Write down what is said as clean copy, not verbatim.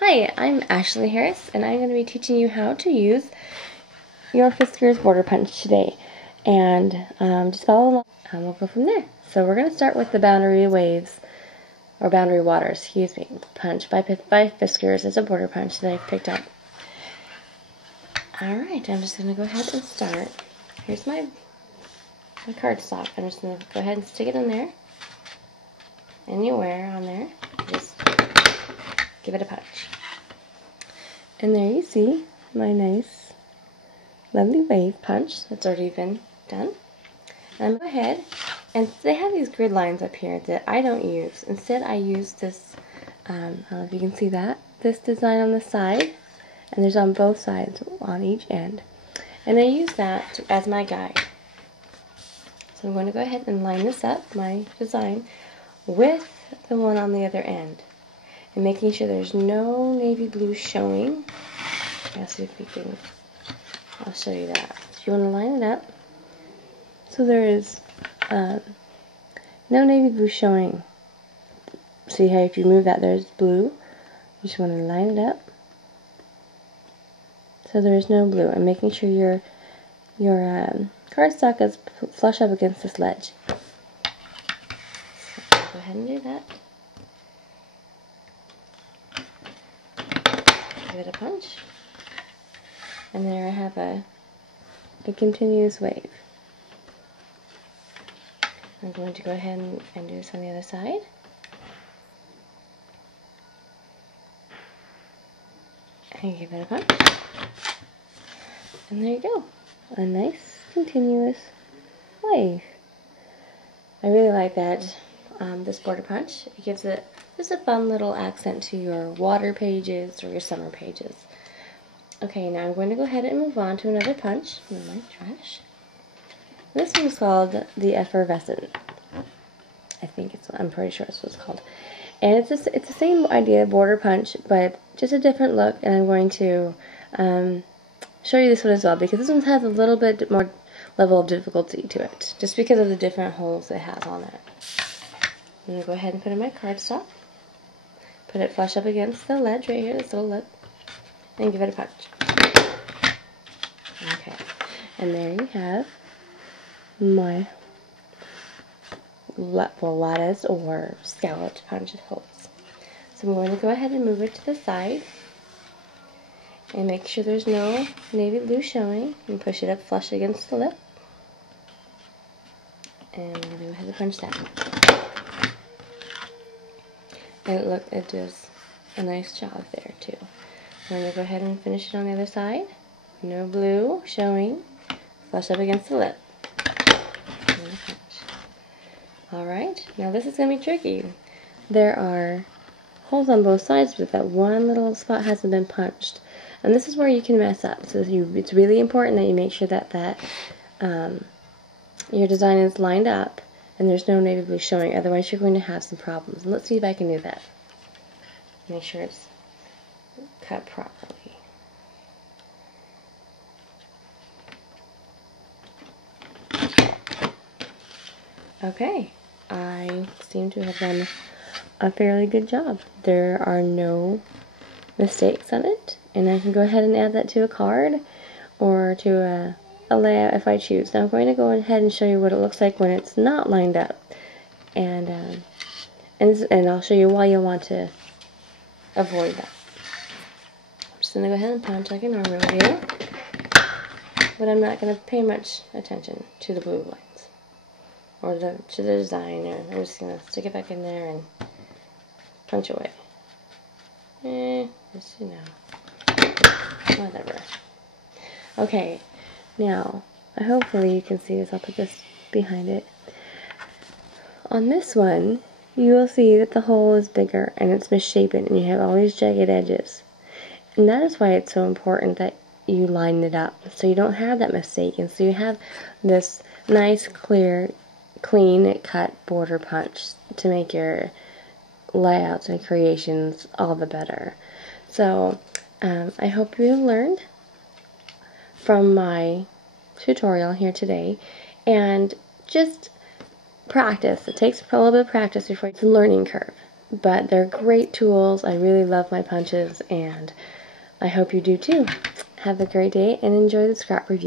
Hi, I'm Ashley Harris, and I'm going to be teaching you how to use your Fiskars border punch today. And just follow along, and we'll go from there. So we're going to start with the boundary waves, or boundary waters, excuse me, punch by Fiskars. It's a border punch that I picked up. Alright, I'm just going to go ahead and start. Here's my cardstock. I'm just going to go ahead and stick it in there. Anywhere on there. Just give it a punch. And there you see my nice, lovely wave punch that's already been done. And I'm going to go ahead, and they have these grid lines up here that I don't use. Instead, I use this, I don't know if you can see that, this design on the side, and there's on both sides, on each end. And I use that as my guide. So I'm going to go ahead and line this up, my design, with the one on the other end. And making sure there's no navy blue showing. I'll see if we can, I'll show you that. So you want to line it up so there is no navy blue showing. See how if you move that there's blue? You just want to line it up so there is no blue, and making sure your cardstock is flush up against this ledge. So go ahead and do that. Give it a punch, and there I have a continuous wave. I'm going to go ahead and do this on the other side. And give it a punch. And there you go. A nice continuous wave. I really like that, this border punch. It gives it just a fun little accent to your water pages or your summer pages. Okay, now I'm going to go ahead and move on to another punch. Move my trash. This one's called the Effervescent. I'm pretty sure that's what it's called. And it's the same idea, border punch, but just a different look. And I'm going to show you this one as well, because this one has a little bit more level of difficulty to it, just because of the different holes it has on it. I'm going to go ahead and put in my cardstock. Put it flush up against the ledge right here, this little lip, and give it a punch. Okay, and there you have my lattice or scalloped punch holes. So I'm going to go ahead and move it to the side and make sure there's no navy blue showing, and push it up flush against the lip. And I'm going to go ahead and punch that. And look, it does a nice job there too. I'm going to go ahead and finish it on the other side. No blue showing. Flush up against the lip. Alright, now this is going to be tricky. There are holes on both sides, but that one little spot hasn't been punched. And this is where you can mess up. So it's really important that you make sure that your design is lined up and there's no navy blue showing, otherwise you're going to have some problems. And let's see if I can do that. Make sure it's cut properly. Okay, I seem to have done a fairly good job. There are no mistakes on it, and I can go ahead and add that to a card or to a layout if I choose. Now I'm going to go ahead and show you what it looks like when it's not lined up, and I'll show you why you'll want to avoid that. I'm just going to go ahead and punch like I normally do, but I'm not going to pay much attention to the blue lines or to the design. I'm just going to stick it back in there and punch away. Just, whatever. Okay, now, hopefully you can see this. I'll put this behind it. On this one, you will see that the hole is bigger and it's misshapen and you have all these jagged edges. And that is why it's so important that you line it up so you don't have that mistake, and so you have this nice, clear, clean cut border punch to make your layouts and creations all the better. So I hope you learned from my tutorial here today, and just practice. It takes a little bit of practice before it's a learning curve. but they're great tools. I really love my punches, and I hope you do too. Have a great day and enjoy the scrap review.